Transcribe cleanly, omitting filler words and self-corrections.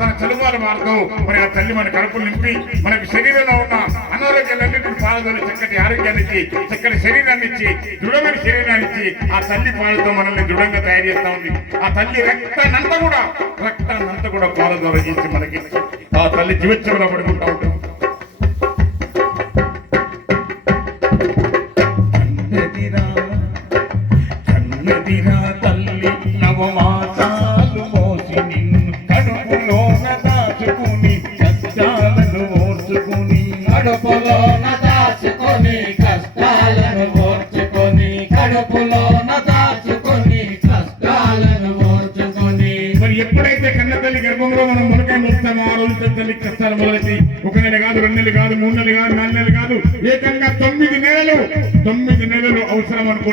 తన చలువాల మార్గం మరి ఆ తల్లి మన కడుపులు నింపి మనకు శరీరంలో ఉన్న అనారోగ్యాలన్నింటినీ పాల్గొని చక్కటి ఆరోగ్యాన్ని ఇచ్చి చక్కటి శరీరాన్ని ఇచ్చి దృఢమైన శరీరాన్ని ఇచ్చి ఆ తల్లి పాలతో మనల్ని దృఢంగా తయారు చేస్తా ఉంది. ఆ తల్లి రక్తాన్నంతా కూడా పాల ద్వారా చేసి మనకి ఆ తల్లి జీవితంలో పడుకుంటా ఉంటుంది. కన్నదిరా తల్లి నవమాసాలు మోసి నిన్ను కడుపులోన దాచుకుని కష్టాలను ఓర్చుకుని కడుపులోన దాచుకొని కష్టాలను ఓర్చుకొని కడుపులోన దాచుకొని కష్టాలను ఓర్చుకొని మరి ఎప్పుడైతే కన్న తల్లి గర్భంలో మనం మొలకాయ మోస్తామో ఆ రోజు తల్లి కష్టాలు మొదలైతే 1 నెల కాదు, 2 నెలలు కాదు, 3 నెలలు కాదు, 4 నెలలు కాదు, ఏకంగా 9 నెలలు అవసరం అనుకో.